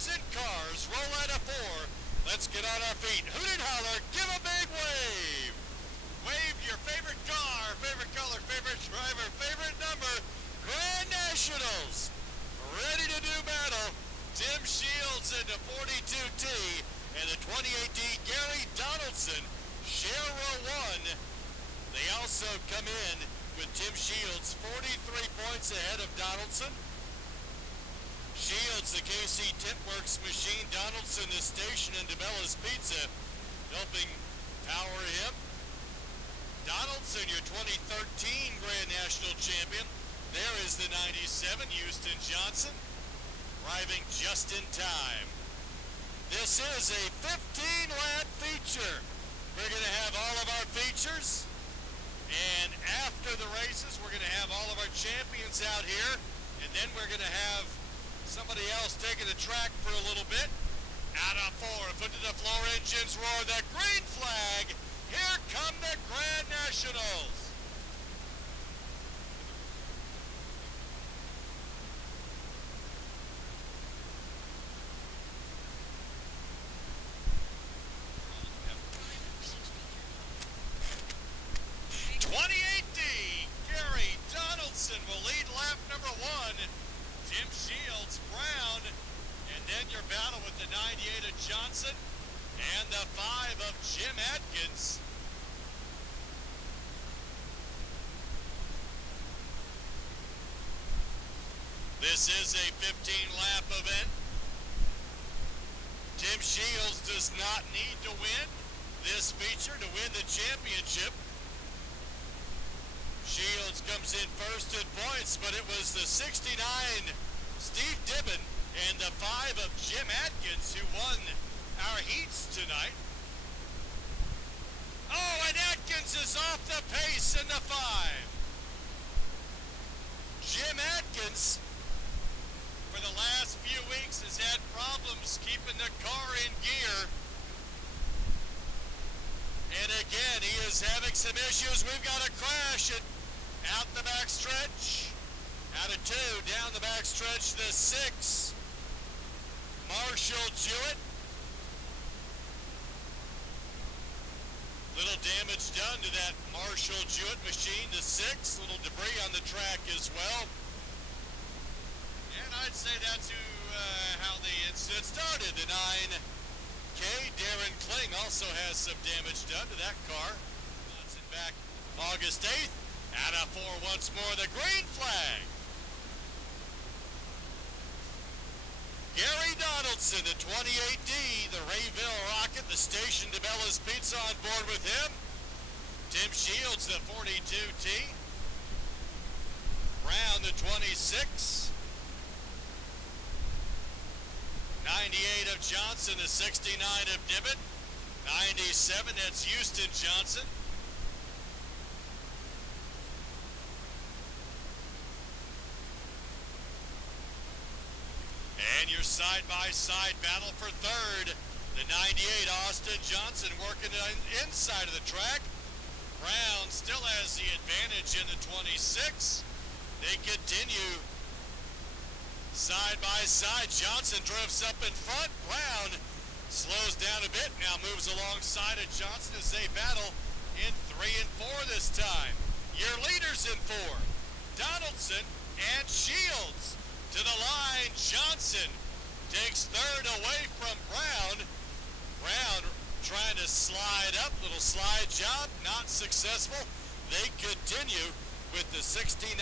Boys and cars, roll out of 4. Let's get on our feet. Hoot and holler, give a big wave. Wave your favorite car, favorite color, favorite driver, favorite number. Grand Nationals, ready to do battle. Tim Shields in the 42T and the 28D Gary Donaldson, share row 1. They also come in with Tim Shields 43 points ahead of Donaldson. Shields, the KC Tintworks machine. Donaldson, the station and DeBella's Pizza, helping power him. Donaldson, your 2013 Grand National champion. There is the 97, Houston Johnson, arriving just in time. This is a 15-lap feature. We're going to have all of our features, and after the races, we're going to have all of our champions out here, and then we're going to have somebody else taking the track for a little bit. Out of 4, foot to the floor, engines roar, the green flag. Here come the Grand Nationals. Gary Donaldson will lead lap number 1. Tim Shields, Brown, and then your battle with the 98 of Johnson and the 5 of Jim Atkins. This is a 15-lap event. Tim Shields does not need to win this feature to win the championship. Shields comes in first in points, but it was the 69 Steve Dibben and the 5 of Jim Atkins who won our heats tonight. Oh, and Atkins is off the pace in the 5. Jim Atkins, for the last few weeks, has had problems keeping the car in gear. And again, he is having some issues. We've got a crash out the back stretch. Out of 2, down the back stretch, the 6. Marshall Jewett. Little damage done to that Marshall Jewett machine, the 6. Little debris on the track as well. And I'd say that's how the incident started. The 9K, Darren Kling, also has some damage done to that car. Johnson back August 8th. Out of 4 once more, the green flag. Gary Donaldson, the 28D, the Rayville Rocket, the station DeBella's Pizza on board with him. Tim Shields, the 42T. Brown, the 26. 98 of Johnson, the 69 of Dibben. 97, that's Houston Johnson. And your side-by-side battle for 3rd. The 98, Austin Johnson, working on the inside of the track. Brown still has the advantage in the 26. They continue side-by-side. Johnson drifts up in front. Brown slows down a bit, now moves alongside of Johnson as they battle in 3 and 4 this time. Your leaders in 4, Donaldson and Shields. To the line, Johnson takes 3rd away from Brown. Brown trying to slide up, little slide job, not successful. They continue with the 69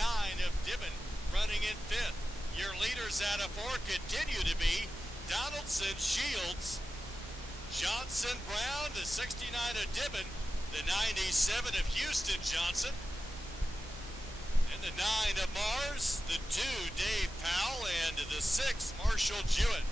of Dibben running in 5th. Your leaders out of 4 continue to be Donaldson, Shields, Johnson, Brown, the 69 of Dibben, the 97 of Houston Johnson, and the 9 of Mars, the 2 Dave Powell, and the 6 Marshall Jewett.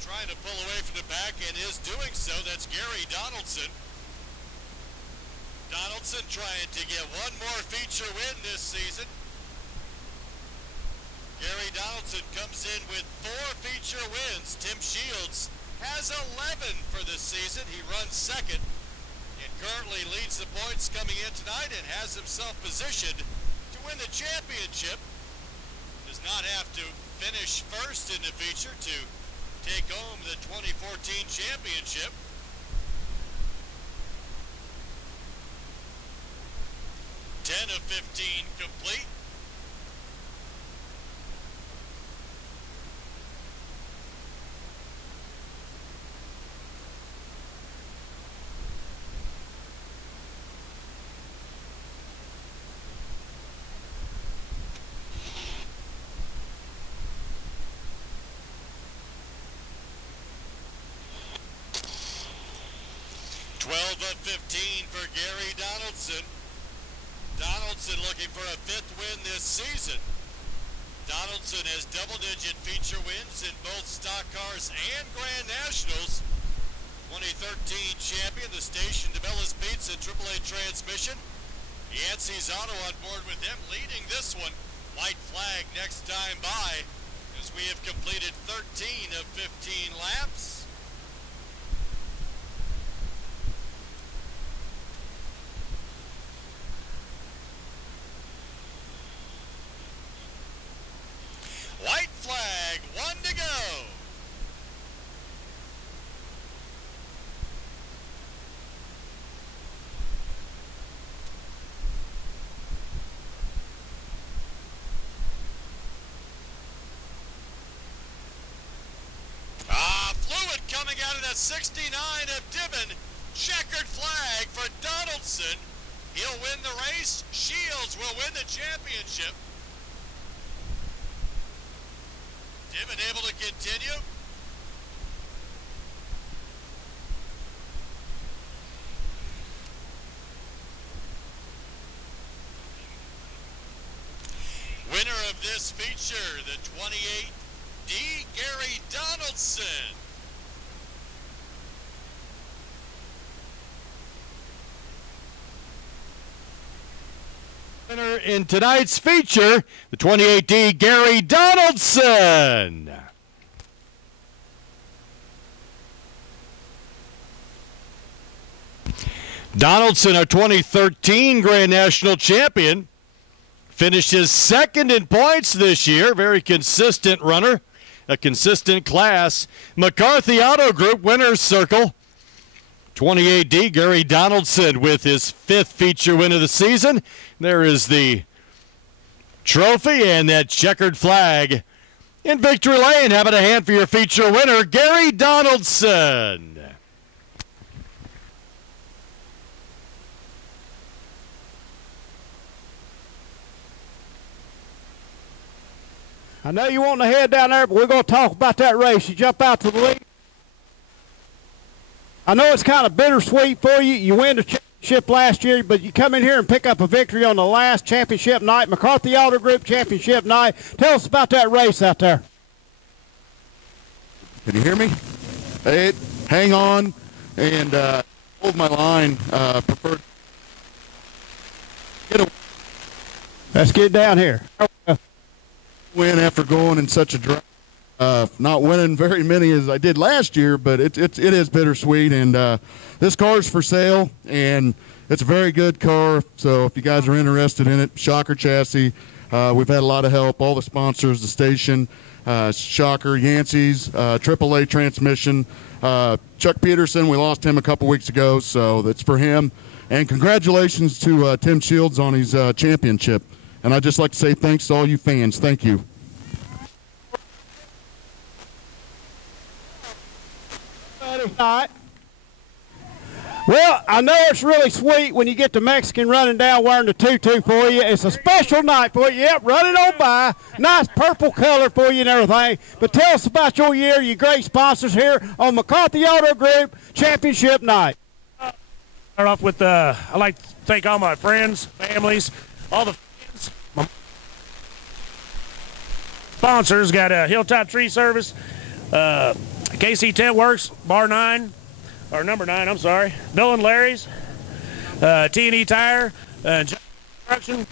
Trying to pull away from the back and is doing so. That's Gary Donaldson. Donaldson Donaldson trying to get one more feature win this season. Gary Donaldson comes in with 4 feature wins. Tim Shields has 11 for this season. He runs second and currently leads the points coming in tonight and has himself positioned to win the championship. Does not have to finish first in the feature to take home the 2014 championship. 10 of 15 complete. Of 15 for Gary Donaldson. Donaldson looking for a 5th win this season. Donaldson has double-digit feature wins in both stock cars and Grand Nationals. 2013 champion, the station DeBella's Pizza AAA transmission. Yancey's Auto on board with him, leading this one. White flag next time by, as we have completed 13 of 15 laps. White flag, 1 to go. Fluid coming out of that 69 of Dibben. Checkered flag for Donaldson. He'll win the race. Shields will win the championship. Dibben able to continue. Winner of this feature, the 28D, Gary Donaldson. Winner in tonight's feature, the 28D, Gary Donaldson. Donaldson, our 2013 Grand National champion, finishes 2nd in points this year. Very consistent runner, a consistent class. McCarthy Auto Group winner's circle. 28D, Gary Donaldson with his 5th feature win of the season. There is the trophy and that checkered flag. In victory lane, having a hand for your feature winner, Gary Donaldson. I know you want to head down there, but we're going to talk about that race. You jump out to the lead. I know it's kind of bittersweet for you. You win the championship last year, but you come in here and pick up a victory on the last championship night, McCarthy Auto Group championship night. Tell us about that race out there. Can you hear me? Hey, hang on and hold my line. Preferred. Let's get down here. Win after going in such a drought. Not winning very many as I did last year, but it is bittersweet. And this car is for sale, and it's a very good car. So if you guys are interested in it, Shocker chassis. We've had a lot of help. All the sponsors, the station, Shocker, Yancey's, AAA transmission. Chuck Peterson, we lost him a couple weeks ago, so that's for him. And congratulations to Tim Shields on his championship. And I'd just like to say thanks to all you fans. Thank you. Well, I know it's really sweet when you get the Mexican running down wearing the tutu for you. It's a special night for you. Yep, running on by. Nice purple color for you and everything. But tell us about your year, your great sponsors here on McCarthy Auto Group Championship Night. Start off with, I'd like to thank all my friends, families, all the fans, my sponsors. Got Hilltop Tree Service, KC Tent Works, Bar 9, or Number 9, I'm sorry, Bill and Larry's, T&E Tire, Construction.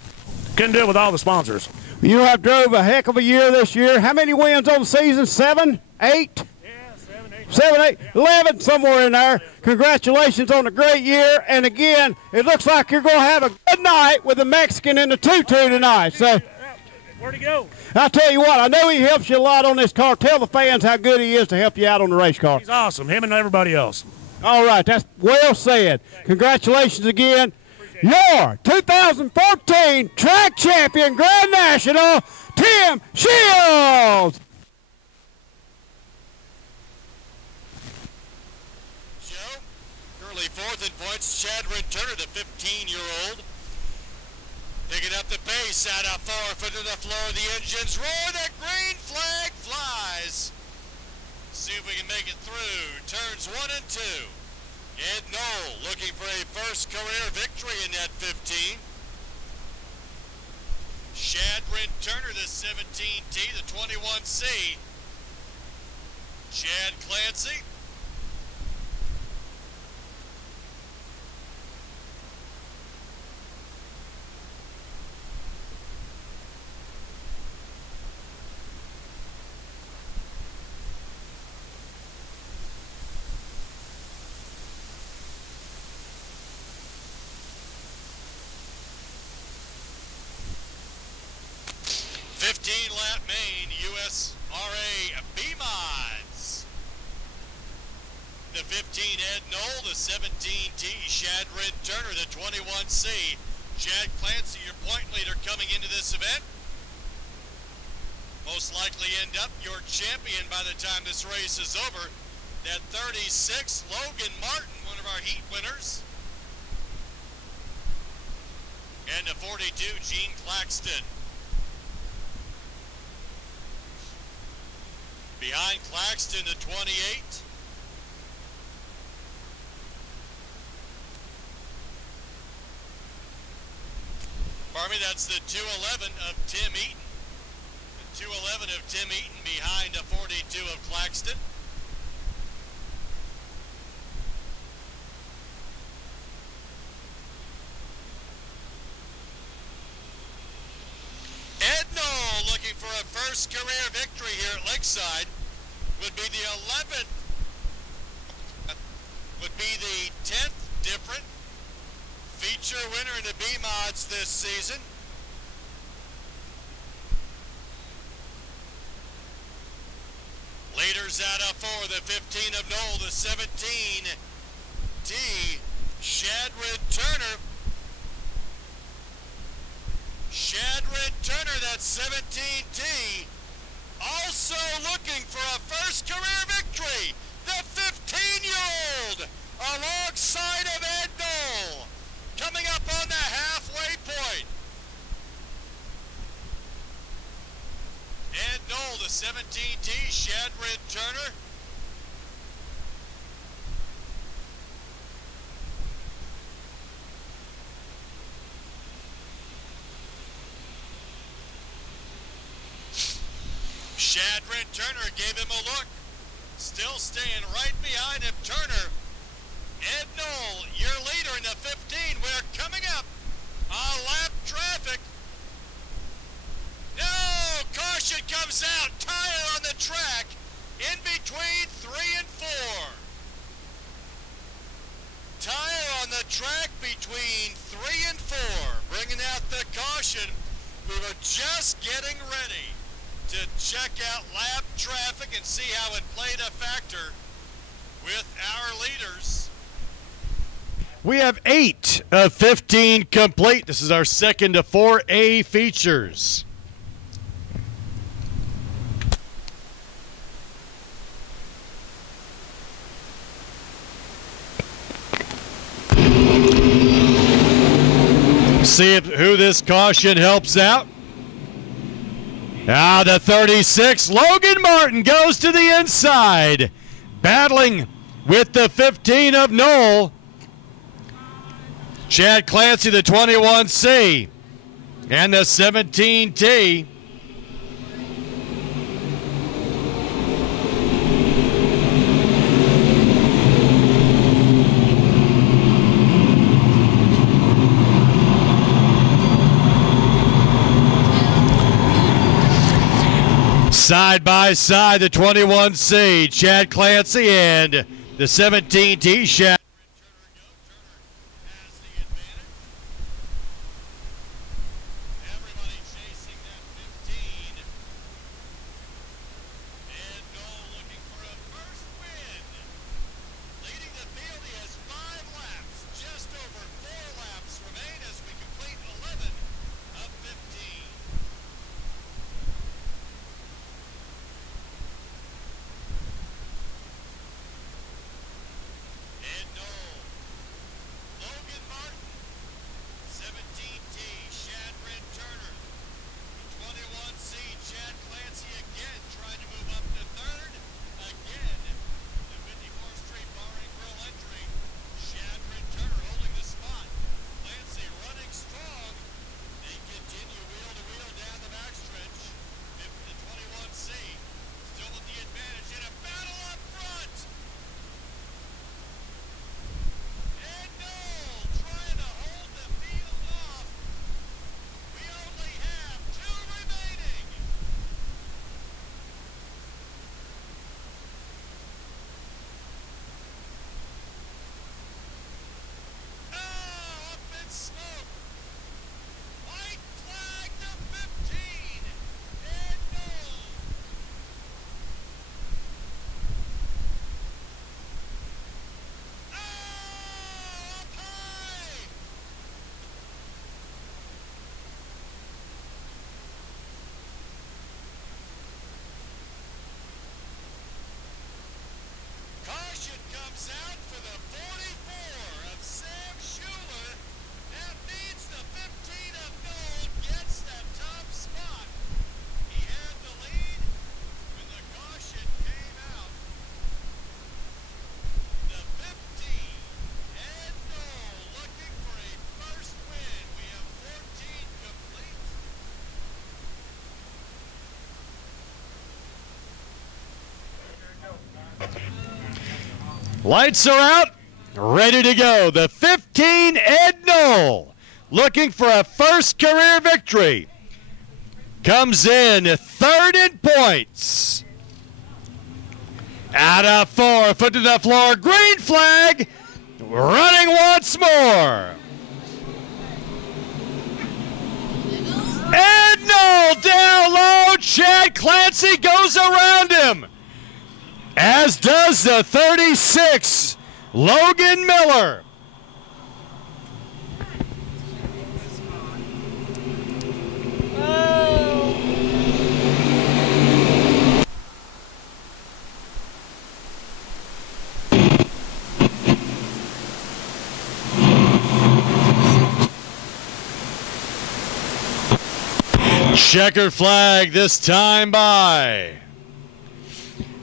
Couldn't do it with all the sponsors. You have drove a heck of a year this year. How many wins on the season? 7, 8? Yeah, 7, 8. 7, 8, 11, somewhere in there. Congratulations on a great year. And again, it looks like you're going to have a good night with the Mexican in the 2-2 tonight. So, where'd he go? I'll tell you what, I know he helps you a lot on this car. Tell the fans how good he is to help you out on the race car. He's awesome, him and everybody else. All right, that's well said. Congratulations again. Your 2014 track champion Grand National, Tim Shields. Joe, currently fourth in points, Chadron Turner, the 15-year-old. Picking up the pace out of far, foot to the floor, the engines roar, the green flag flies. See if we can make it through. Turns 1 and 2. Ed Knoll looking for a first career victory in that 15. Chadron Turner, the 17T, the 21C. Chad Clancy. Lap main, USRA B-Mods. The 15 Ed Knoll, the 17T Chadron Turner, the 21C. Chad Clancy, your point leader coming into this event. Most likely end up your champion by the time this race is over. That 36, Logan Martin, one of our heat winners. And the 42, Gene Claxton. Behind Claxton, the 28. Pardon me, that's the 211 of Tim Eaton. The 211 of Tim Eaton behind the 42 of Claxton. Ed Knoll looking for a first career victory here at Lakeside. Would be the 11th, would be the 10th different feature winner in the B-Mods this season. Leaders out of 4, the 15 of Knoll, the 17 T, Chadron Turner. Chadron Turner, that 17T, also looking for a first career victory. The 15-year-old alongside of Ed Knoll, coming up on the halfway point. Ed Knoll, the 17T, Chadron Turner. Chadron Turner gave him a look. Still staying right behind him, Turner. Ed Knoll, your leader in the 15. We're coming up on lap traffic. No, caution comes out. Tire on the track in between 3 and 4. Tire on the track between 3 and 4. Bringing out the caution. We were just getting ready to check out lap traffic and see how it played a factor with our leaders. We have 8 of 15 complete. This is our second of 4A features. See who this caution helps out. Now the 36, Logan Martin goes to the inside, battling with the 15 of Knoll. Chad Clancy, the 21C, and the 17T. Side by side, the 21 seed, Chad Clancy, and the 17 T Shad. Lights are out, ready to go. The 15, Ed Knoll, looking for a first career victory. Comes in third in points. Out of 4, foot to the floor, green flag, running once more. Ed Knoll down low, Chad Clancy goes around him. As does the 36, Logan Miller. Checkered flag this time by.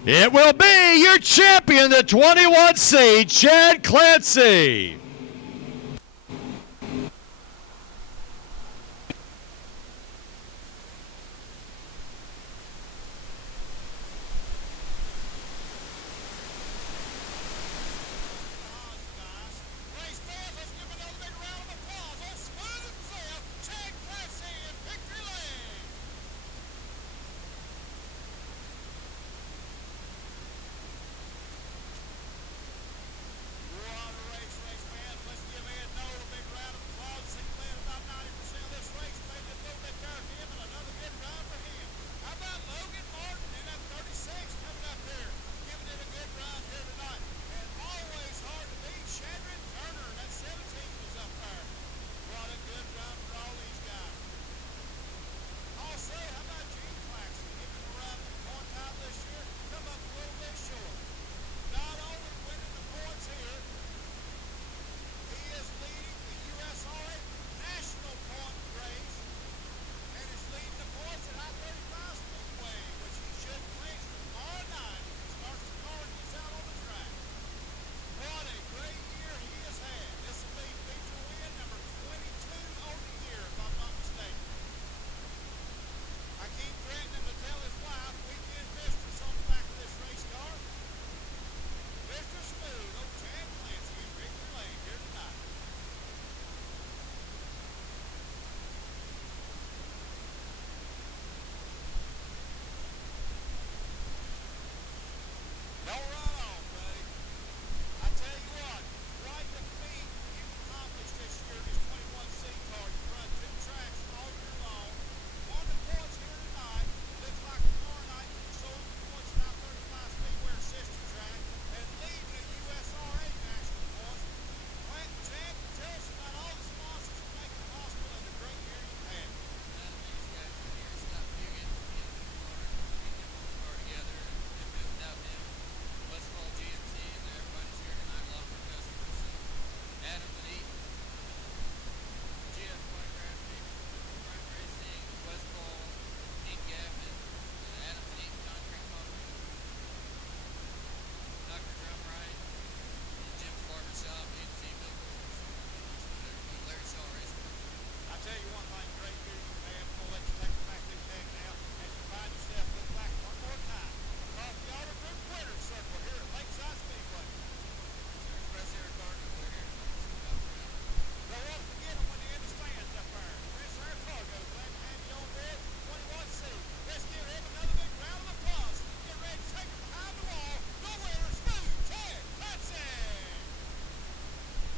It will be your champion, the 21 seed, Chad Clancy.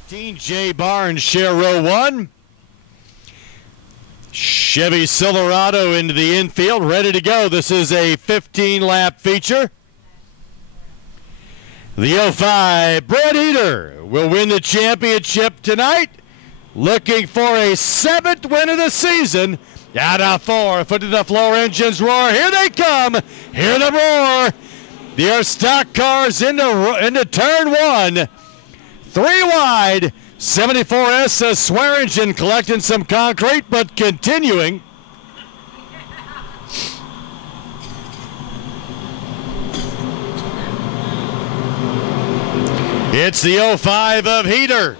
15, Jay Barnes, share row 1. Chevy Silverado into the infield, ready to go. This is a 15-lap feature. The 05, Brett Heater, will win the championship tonight. Looking for a 7th win of the season. Out of 4, foot to the floor, engines roar. Here they come. Hear the roar. Their stock cars into turn 1. 3 wide. 74S Swearingen collecting some concrete, but continuing. It's the 05 of Heater.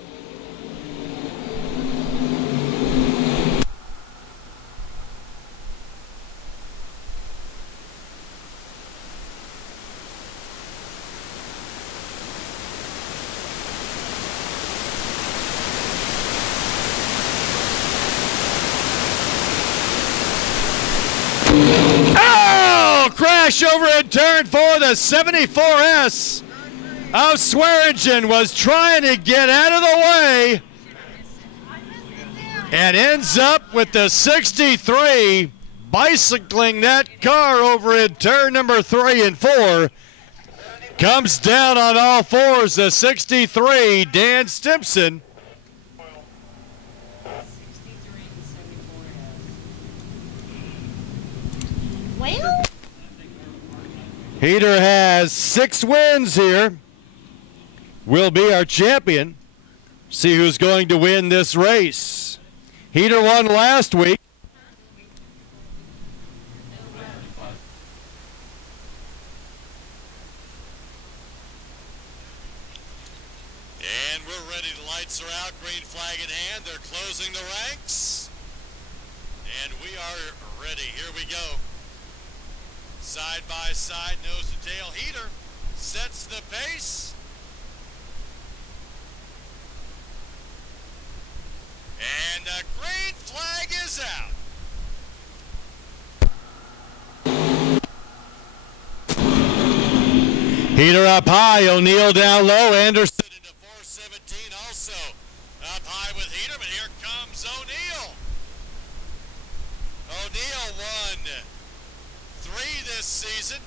Crash over in turn 4. The 74S of Swearingen was trying to get out of the way and ends up with the 63 bicycling that car over in turn number 3 and 4. Comes down on all fours, the 63, Dan Stimpson. Well, Heater has 6 wins here. Will be our champion. See who's going to win this race. Heater won last week. And we're ready. The lights are out. Green flag in hand. They're closing the ranks. And we are ready. Here we go. Side by side, nose to tail. Heater sets the pace. And the green flag is out. Heater up high, O'Neill down low, Anderson into 417 also up high with Heater, but here comes O'Neill. O'Neill won 3 this season.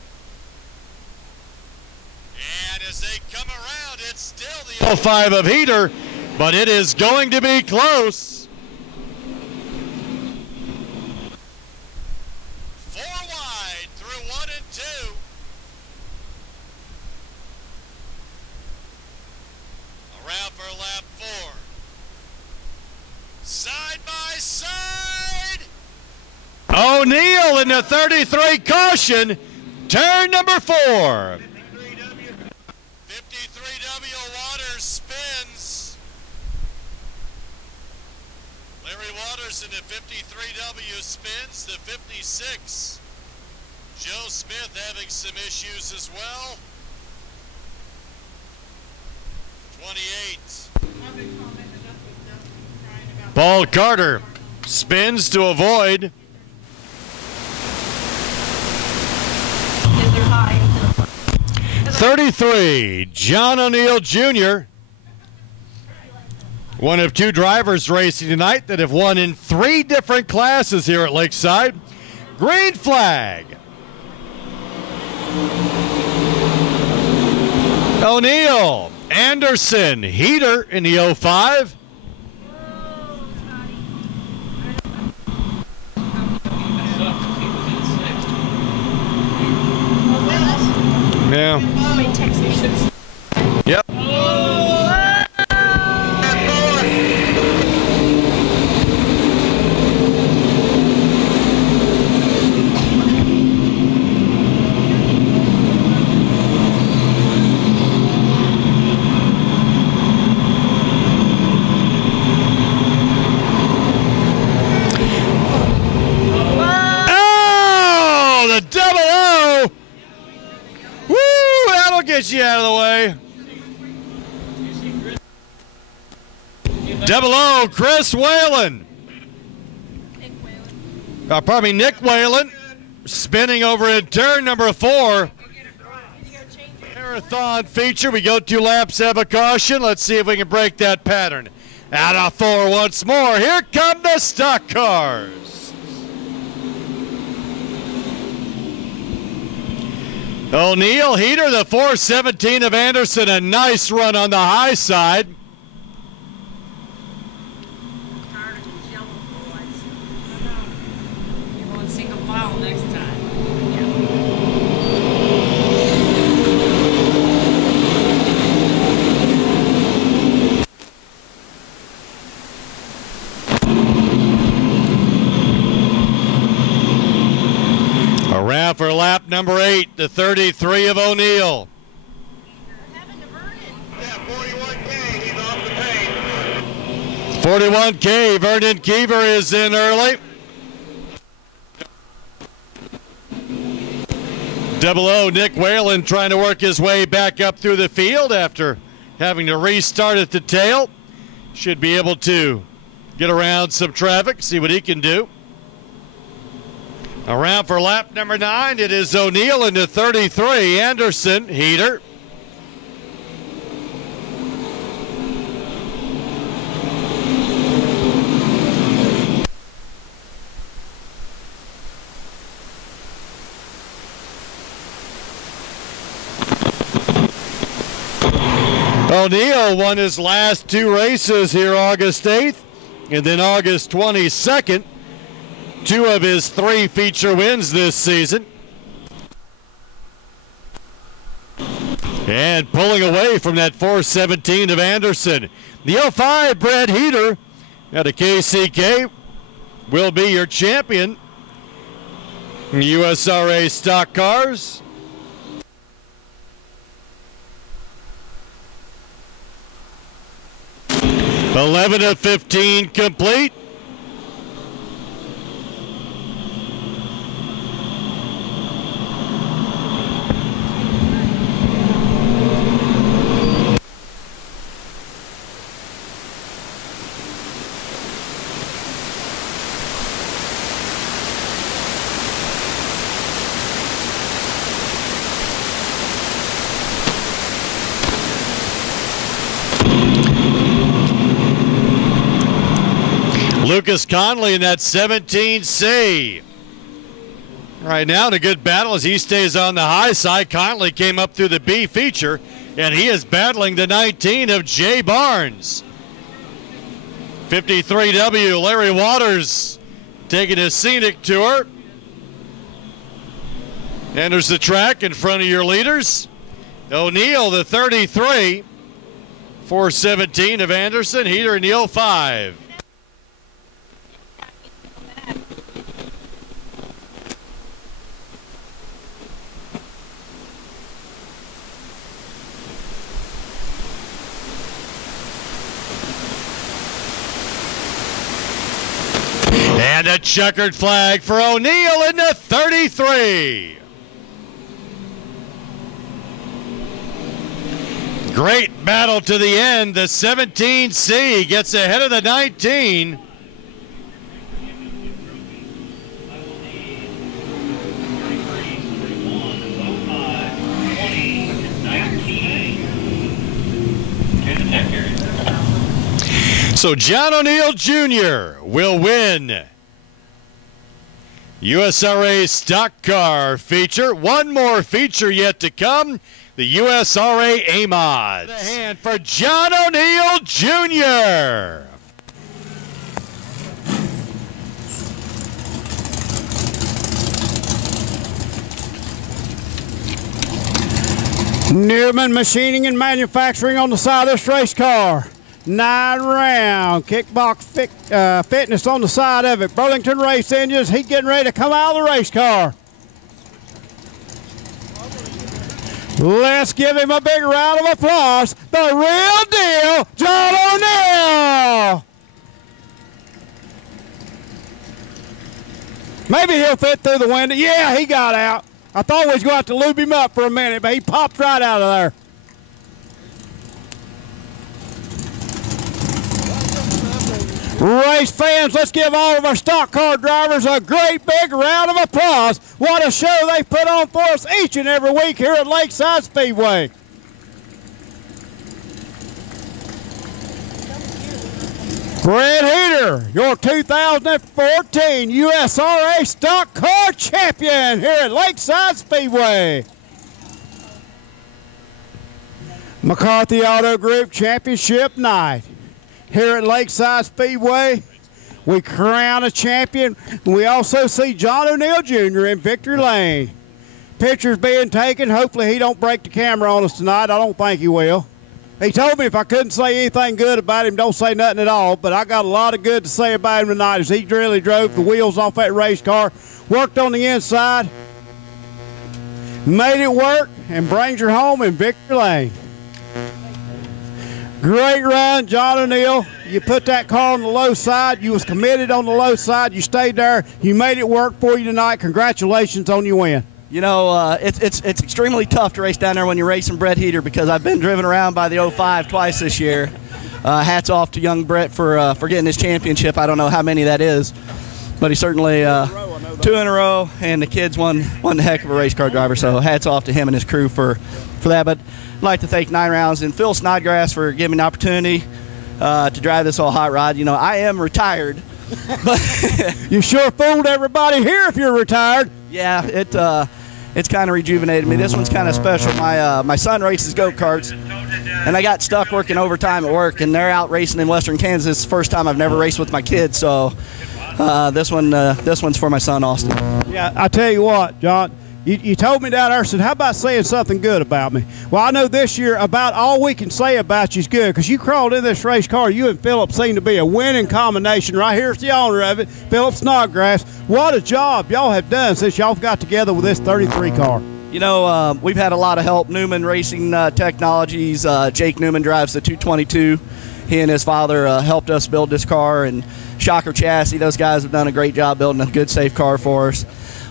And as they come around, it's still the 05 of Heater, but it is going to be close. 4 wide through 1 and 2. Around for lap 4. Side by side. O'Neill in the 33 caution. Turn number 4. 53W Waters spins. Larry Waters in the 53W spins the 56. Joe Smith having some issues as well. 28. Paul Carter spins to avoid. 33, John O'Neill Jr., one of 2 drivers racing tonight that have won in 3 different classes here at Lakeside. Green flag. O'Neill, Anderson, Heater in the 05. Yeah. Yep. Oh, the double O. Woo, that'll get you out of the way. Double O, Chris Whalen. Nick Whalen spinning over in turn number 4. Marathon feature. We go 2 laps, have a caution. Let's see if we can break that pattern. Out of 4 once more. Here come the stock cars. O'Neill, Heater, the 417 of Anderson. A nice run on the high side. Single file next time. Around for lap number 8, the 33 of O'Neill. Yeah, 41K, he's off the pace. 41K, Vernon Keever is in early. Double O, Nick Whalen trying to work his way back up through the field after having to restart at the tail. Should be able to get around some traffic, see what he can do. Around for lap number 9, it is O'Neill into 33, Anderson, Heater. O'Neill won his last 2 races here August 8th and then August 22nd. 2 of his 3 feature wins this season. And pulling away from that 417 of Anderson. The 05 Brad Heater out of KCK will be your champion. USRA stock cars. 11 of 15 complete. Lucas Conley in that 17C. Right now in a good battle as he stays on the high side. Conley came up through the B feature, and he is battling the 19 of Jay Barnes. 53W, Larry Waters taking a scenic tour. Enters the track in front of your leaders. O'Neill, the 33. 417 of Anderson, Heater in the 05. And a checkered flag for O'Neill in the 33. Great battle to the end. The 17C gets ahead of the 19. So John O'Neill Jr. will win USRA stock car feature. One more feature yet to come, the USRA A-Mods. The hand for John O'Neill Jr. Newman Machining and Manufacturing on the side of this race car. 9-round kickbox fitness on the side of it. Burlington Race Engines, he's getting ready to come out of the race car. Let's give him a big round of applause. The real deal, John O'Neill. Maybe he'll fit through the window. Yeah, he got out. I thought we was going to have to lube him up for a minute, but he popped right out of there. Race fans, let's give all of our stock car drivers a great big round of applause. What a show they put on for us each and every week here at Lakeside Speedway. Brett Heater, your 2014 USRA Stock Car Champion here at Lakeside Speedway. McCarthy Auto Group Championship night. Here at Lakeside Speedway, we crown a champion. We also see John O'Neill Jr. in victory lane. Pictures being taken. Hopefully he don't break the camera on us tonight. I don't think he will. He told me if I couldn't say anything good about him, don't say nothing at all, but I got a lot of good to say about him tonight as he really drove the wheels off that race car, worked on the inside, made it work, and brings her home in victory lane. Great run, John O'Neill. You put that car on the low side. You was committed on the low side. You stayed there. You made it work for you tonight. Congratulations on your win. You know, it's extremely tough to race down there when you're racing Brett Heater because I've been driven around by the 05 twice this year. Hats off to young Brett for getting his championship. I don't know how many that is, but he certainly 2 in a row, and the kids won the heck of a race car driver. So hats off to him and his crew for that. But I'd like to thank 9 Rounds and Phil Snodgrass for giving me the opportunity to drive this old hot rod. You know, I am retired. But you sure fooled everybody here if you're retired. Yeah, it's kind of rejuvenated me. This one's kind of special. My son races go-karts, and I got stuck working overtime at work, and they're out racing in Western Kansas. It's the first time I've never raced with my kids, so this one's for my son, Austin. Yeah, I tell you what, John, you told me down there, said, how about saying something good about me? Well, I know this year about all we can say about you is good because you crawled in this race car. You and Philip seem to be a winning combination. Right here's the owner of it, Philip Snodgrass. What a job y'all have done since y'all got together with this 33 car. You know, we've had a lot of help. Newman Racing Technologies, Jake Newman drives the 222. He and his father helped us build this car, and Shocker Chassis, those guys have done a great job building a good, safe car for us.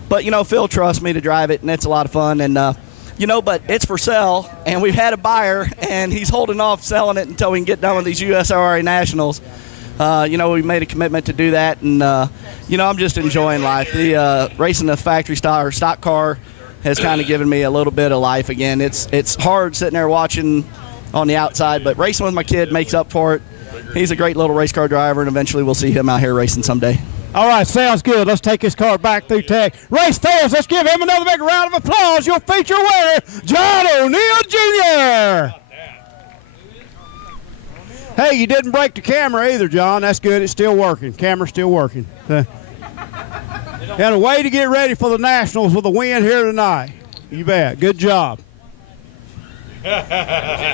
But, you know, Phil trusts me to drive it, and it's a lot of fun. And, you know, but it's for sale, and we've had a buyer, and he's holding off selling it until we can get done with these USRA Nationals. You know, we made a commitment to do that, and, you know, I'm just enjoying life. The racing the factory stock car has kind of given me a little bit of life again. It's hard sitting there watching on the outside, but racing with my kid makes up for it. He's a great little race car driver, and eventually we'll see him out here racing someday. All right, sounds good. Let's take this car back through tech. Race fans, let's give him another big round of applause. Your feature winner, John O'Neill Jr. Hey, you didn't break the camera either, John. That's good. It's still working. Camera's still working. And a way to get ready for the Nationals with a win here tonight. You bet. Good job.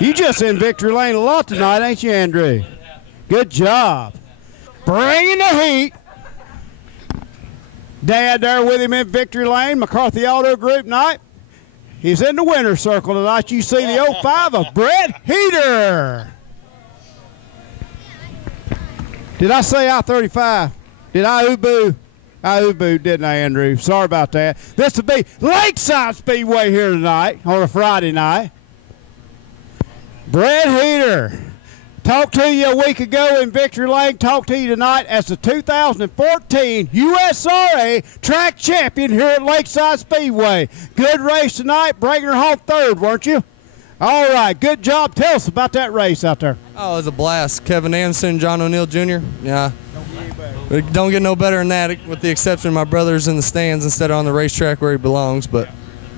You just in victory lane a lot tonight, ain't you, Andrew? Good job. Bringing the heat. Dad there with him in victory lane, McCarthy Auto Group night. He's in the winner's circle tonight. You see the 05 of Brett Heater. Did I say I-35? Did I ooh-boo? I ooh-booed, didn't I, Andrew? Sorry about that. This will be Lakeside Speedway here tonight on a Friday night. Brett Heater. Talked to you a week ago in victory lane. Talked to you tonight as the 2014 USRA track champion here at Lakeside Speedway. Good race tonight. Bringing her home third, weren't you? All right, good job. Tell us about that race out there. Oh, it was a blast. Kevin Anderson, John O'Neill Jr. Yeah. We don't get no better than that, with the exception of my brother's in the stands instead of on the racetrack where he belongs. But,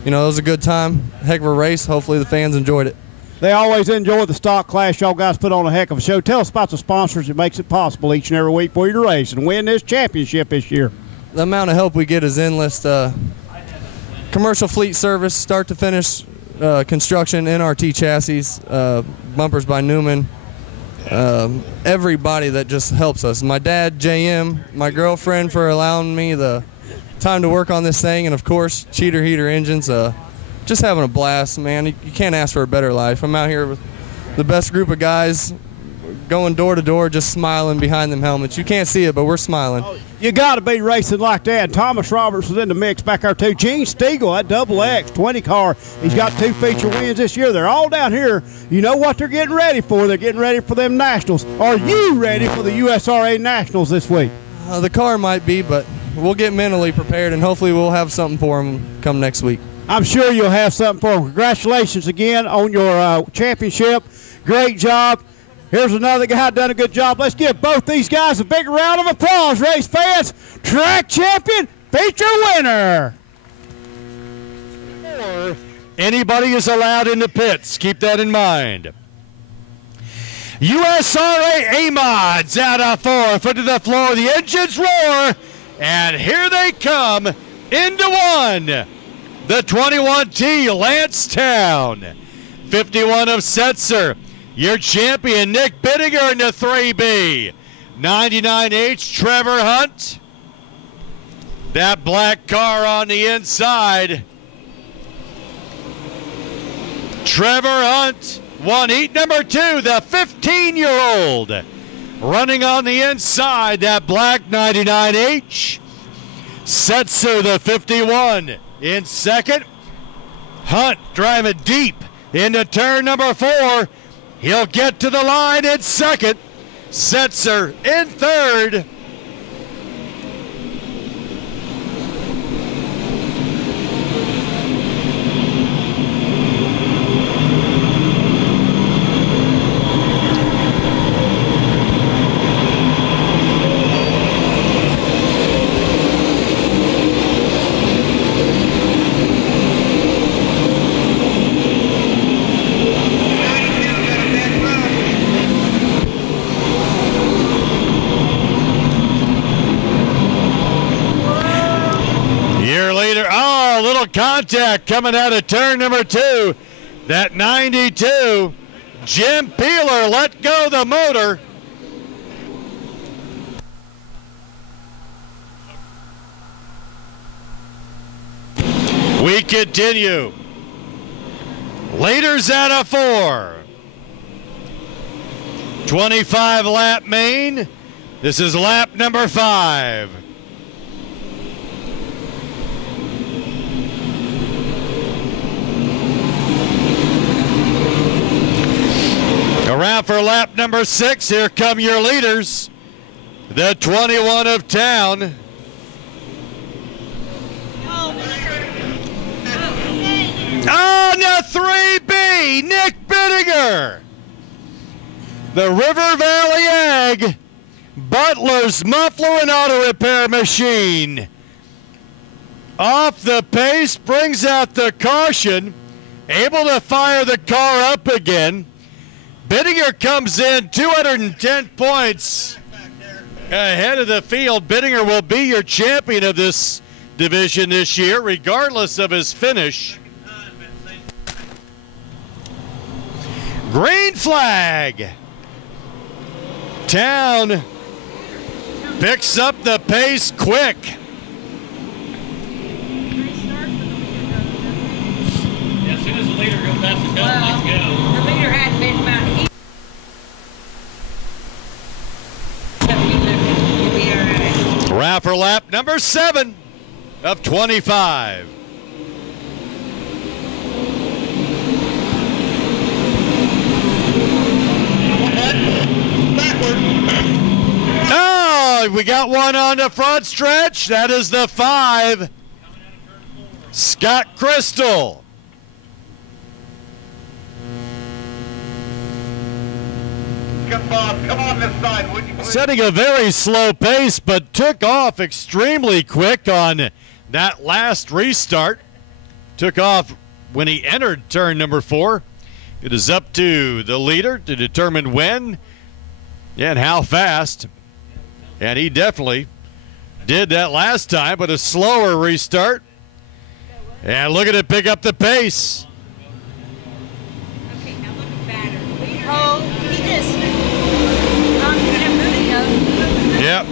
you know, it was a good time. Heck of a race. Hopefully the fans enjoyed it. They always enjoy the stock class. Y'all guys put on a heck of a show. Tell us about the sponsors that makes it possible each and every week for you to race and win this championship this year. The amount of help we get is endless. Commercial fleet service, start to finish, construction, NRT chassis, bumpers by Newman, everybody that just helps us. My dad, JM, my girlfriend for allowing me the time to work on this thing, and of course, Cheater Heater Engines. Just having a blast, man. You can't ask for a better life. I'm out here with the best group of guys, going door to door, just smiling behind them helmets. You can't see it, but we're smiling. You got to be racing like that. Thomas Roberts was in the mix back there too. Gene Stiegel, that double X 20 car. He's got 2 feature wins this year. They're all down here. You know what they're getting ready for? They're getting ready for them Nationals. Are you ready for the USRA Nationals this week? The car might be, but we'll get mentally prepared, and hopefully we'll have something for them come next week. I'm sure you'll have something for them. Congratulations again on your championship. Great job. Here's another guy done a good job. Let's give both these guys a big round of applause, race fans. Track champion, feature winner. Anybody is allowed in the pits. Keep that in mind. USRA A-Mods out of 4. Foot to the floor. The engines roar. And here they come into 1. The 21T Lancetown. 51 of Setzer. Your champion, Nick Bittinger, in the 3B. 99H, Trevor Hunt. That black car on the inside. Trevor Hunt won heat number 2, the 15-year-old. Running on the inside, that black 99H. Setzer, the 51, in second. Hunt driving deep into turn number 4. He'll get to the line in second. Setzer in third. Contact coming out of turn number 2. That 92, Jim Peeler let go the motor. We continue. Leaders out of 4. 25 lap main. This is lap number 5. Around for lap number 6. Here come your leaders. The 21 of town. On the 3B, Nick Bittinger. The River Valley Ag, Butler's Muffler and Auto Repair Machine. Off the pace, brings out the caution, able to fire the car up again. Bittinger comes in 210 points ahead of the field. Bittinger will be your champion of this division this year, regardless of his finish. Green flag. Town picks up the pace quick. As soon as the leader goes past the gun, let's go. The leader had been about Round for lap number 7 of 25. Oh, we got one on the front stretch. That is the 5. Scott Crystal. Come on this side, would you please? Setting a very slow pace, but took off extremely quick on that last restart. Took off when he entered turn number 4. It is up to the leader to determine when and how fast. And he definitely did that last time, but a slower restart. And look at it pick up the pace. Okay, now look at batter. Oh, he just in a movie. Yep.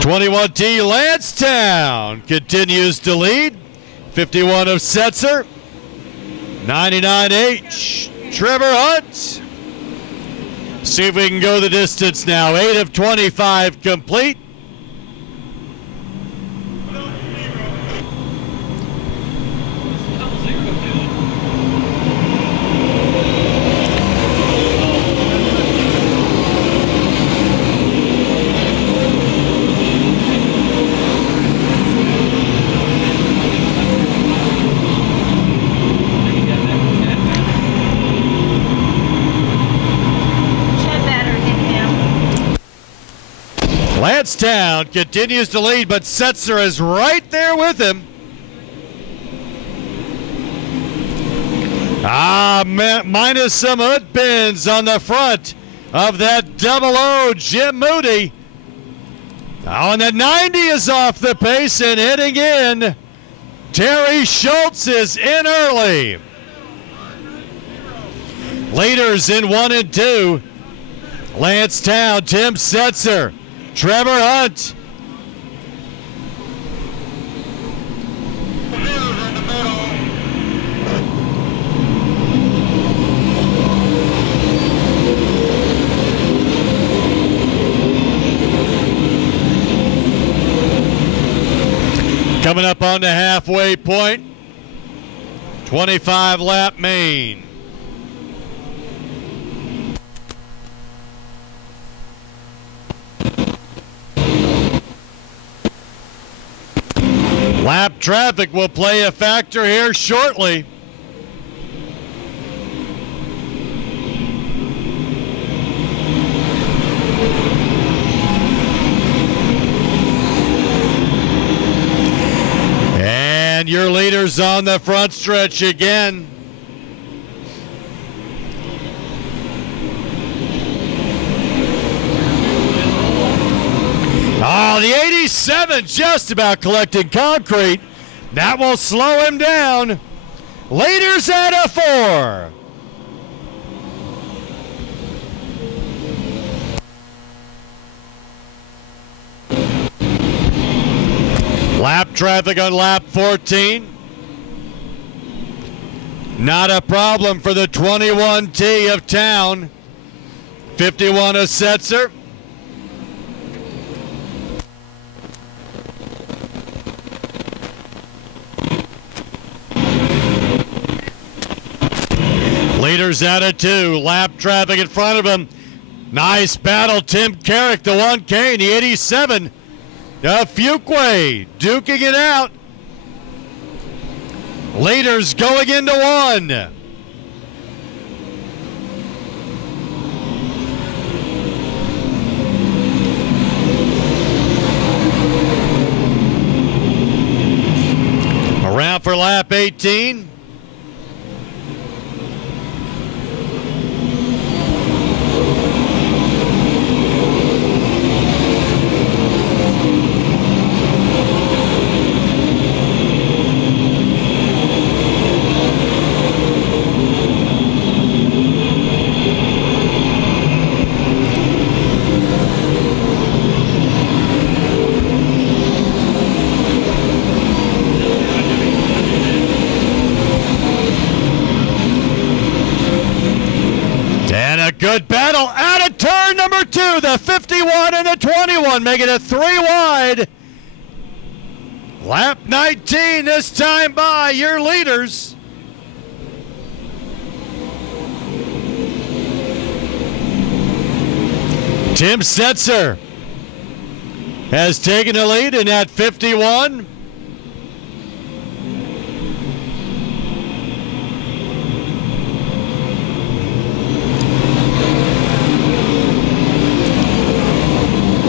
.21T Lancetown continues to lead. 51 of Setzer. 99H Trevor Hunt. See if we can go the distance now. 8 of 25 complete. Lansdowne continues to lead, but Setzer is right there with him. Minus some hood pins on the front of that double O, Jim Moody. Oh, and the 90 is off the pace and hitting in. Terry Schultz is in early. Leaders in 1 and 2. Lansdowne, Tim Setzer, Trevor Hunt. Coming up on the halfway point, 25 lap main. Lap traffic will play a factor here shortly. And your leaders on the front stretch again. Oh, the 87 just about collecting concrete. That will slow him down. Leaders at a 4. Lap traffic on lap 14. Not a problem for the 21T of town. 51 of Setzer. Leaders out of 2. Lap traffic in front of him. Nice battle. Tim Carrick, the 1K, and the 87. Fuquay duking it out. Leaders going into 1. Around for lap 18. Good battle out of turn number 2. The 51 and the 21 making it 3 wide. Lap 19 this time by your leaders. Tim Setzer has taken the lead in that 51.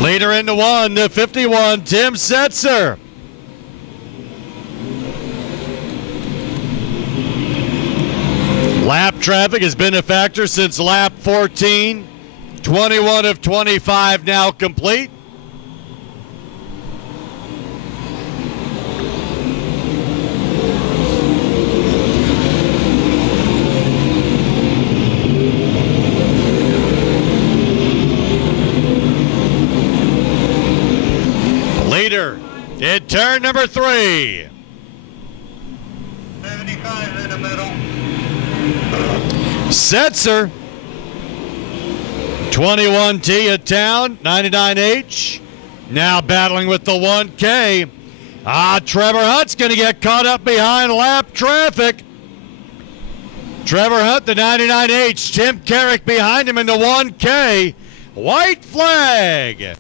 Leader into 1, the 51, Tim Setzer. Lap traffic has been a factor since lap 14. 21 of 25 now complete. Leader in turn number 3. 75 in the middle. Setzer. 21T at town, 99H. Now battling with the 1K. Trevor Hunt's going to get caught up behind lap traffic. Trevor Hunt, the 99H. Tim Carrick behind him in the 1K. White flag.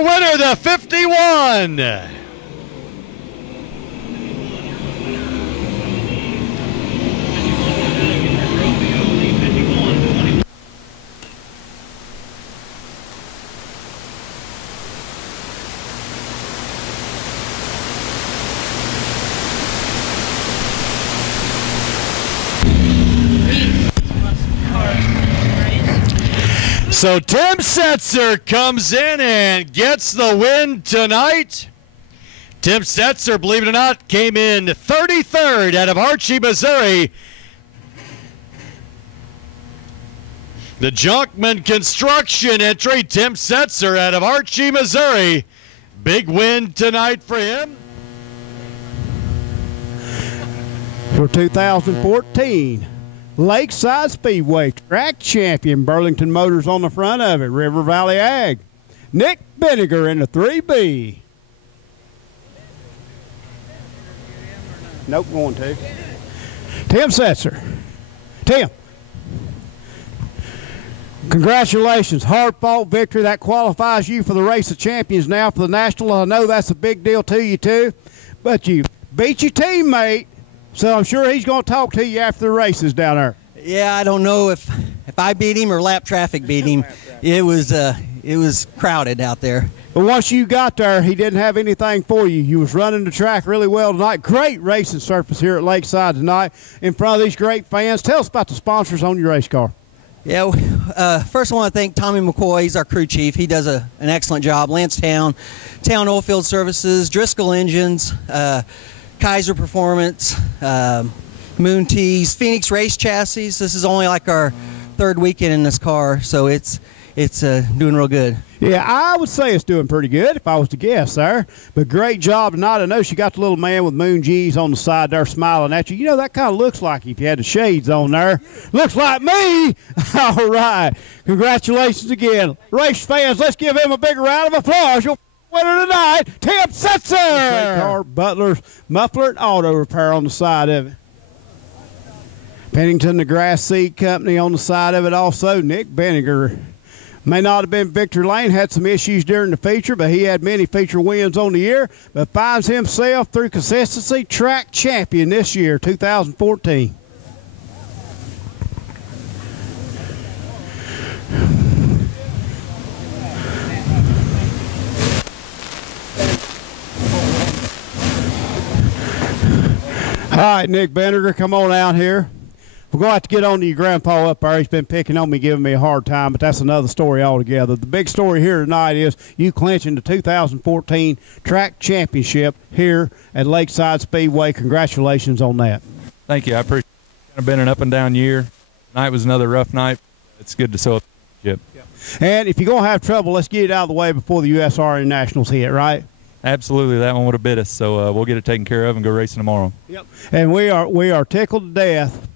the winner, the 51. So Tim Setzer comes in and gets the win tonight. Tim Setzer, believe it or not, came in 33rd out of Archie, Missouri. The Junkman Construction entry, Tim Setzer out of Archie, Missouri. Big win tonight for him. For 2014. Lakeside Speedway track champion, Burlington Motors on the front of it, River Valley Ag. Nick Benninger in the 3B. Nope, going to. Tim Setzer. Tim. Congratulations, hard-fought victory. That qualifies you for the Race of Champions now for the National. I know that's a big deal to you too, but you beat your teammate. So I'm sure he's going to talk to you after the races down there. Yeah, I don't know if I beat him or lap traffic beat him. It was crowded out there. But once you got there, he didn't have anything for you. You was running the track really well tonight. Great racing surface here at Lakeside tonight in front of these great fans. Tell us about the sponsors on your race car. Yeah, first I want to thank Tommy McCoy. He's our crew chief. He does an excellent job. Lancetown, Town Oilfield Services, Driscoll Engines, Kaiser Performance, Moon Tees, Phoenix Race Chassis. This is only like our third weekend in this car, so it's doing real good. Yeah, I would say it's doing pretty good if I was to guess there. But great job tonight. I know she got the little man with Moon G's on the side there smiling at you. You know, that kind of looks like if you had the shades on there. Looks like me. All right. Congratulations again. Race fans, let's give him a big round of applause. Your winner tonight, Tim Setzer. Great car, Butler's Muffler and Auto Repair on the side of it. Pennington, the Grass Seed Company on the side of it also. Nick Benninger. May not have been Victor Lane, had some issues during the feature, but he had many feature wins on the year, but finds himself through consistency track champion this year, 2014. All right, Nick Benninger, come on out here. We're going to have to get on to your grandpa up there. He's been picking on me, giving me a hard time, but that's another story altogether. The big story here tonight is you clinching the 2014 track championship here at Lakeside Speedway. Congratulations on that. Thank you. I appreciate it. It's been an up and down year. Tonight was another rough night. It's good to celebrate the championship. And if you're going to have trouble, let's get it out of the way before the USRA Nationals hit, right? Absolutely. That one would have bit us, so we'll get it taken care of and go racing tomorrow. Yep. And we are tickled to death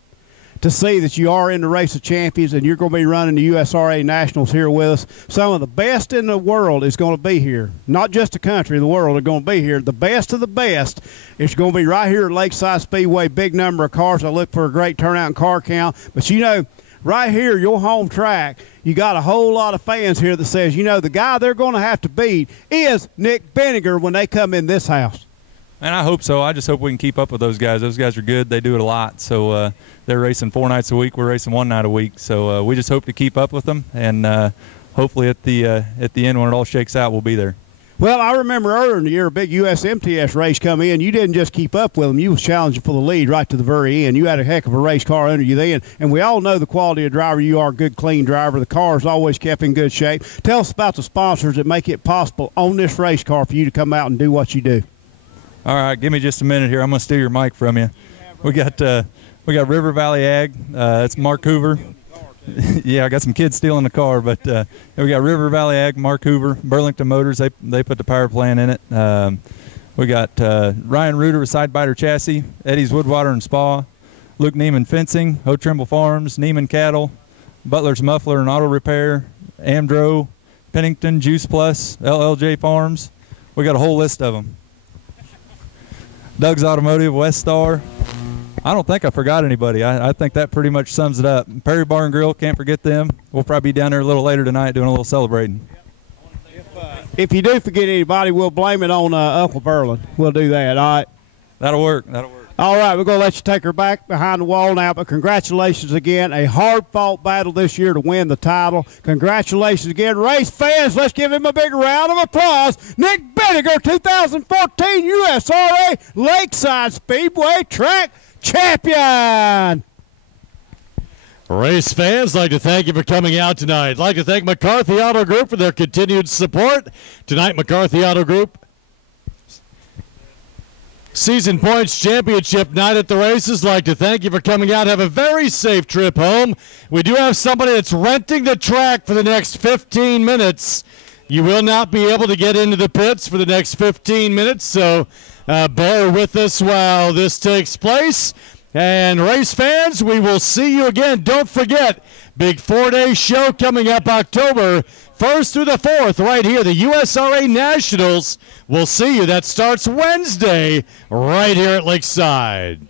to see that you are in the Race of Champions and you're going to be running the USRA Nationals here with us. Some of the best in the world is going to be here. Not just the country, the world are going to be here. The best of the best is going to be right here at Lakeside Speedway. Big number of cars. I look for a great turnout and car count. But, you know, right here, your home track, you got a whole lot of fans here that says, you know, the guy they're going to have to beat is Nick Benninger when they come in this house. And I hope so. I just hope we can keep up with those guys. Those guys are good. They do it a lot. So they're racing 4 nights a week. We're racing 1 night a week. So we just hope to keep up with them. And hopefully at the end when it all shakes out, we'll be there. Well, I remember earlier in the year a big USMTS race come in. You didn't just keep up with them. You was challenging for the lead right to the very end. You had a heck of a race car under you then. And we all know the quality of driver. You are a good, clean driver. The car's always kept in good shape. Tell us about the sponsors that make it possible on this race car for you to come out and do what you do. All right, give me just a minute here. I'm going to steal your mic from you. We got River Valley Ag. That's Mark Hoover. Yeah, I got some kids stealing the car, but we got River Valley Ag, Mark Hoover, Burlington Motors. They put the power plant in it. We got Ryan Reuter with Sidebiter Chassis, Eddie's Woodwater and Spa, Luke Neiman Fencing, Ho Trimble Farms, Neiman Cattle, Butler's Muffler and Auto Repair, Amdro, Pennington, Juice Plus, LLJ Farms. We got a whole list of them. Doug's Automotive, West Star. I don't think I forgot anybody. I think that pretty much sums it up. Perry Bar and Grill, can't forget them. We'll probably be down there a little later tonight doing a little celebrating. If you do forget anybody, we'll blame it on Uncle Verlin. We'll do that, all right? That'll work. That'll work. All right, we're going to let you take her back behind the wall now, but congratulations again. A hard-fought battle this year to win the title. Congratulations again. Race fans, let's give him a big round of applause. Nick Bittinger, 2014 USRA Lakeside Speedway Track Champion. Race fans, I'd like to thank you for coming out tonight. I'd like to thank McCarthy Auto Group for their continued support. Tonight, McCarthy Auto Group Season Points Championship night at the races. Like to thank you for coming out. Have a very safe trip home. We do have somebody that's renting the track for the next 15 minutes. You will not be able to get into the pits for the next 15 minutes, so bear with us while this takes place. And race fans, we will see you again. Don't forget, big 4-day show coming up October 1st through the 4th right here, the USRA Nationals. We'll see you. That starts Wednesday right here at Lakeside.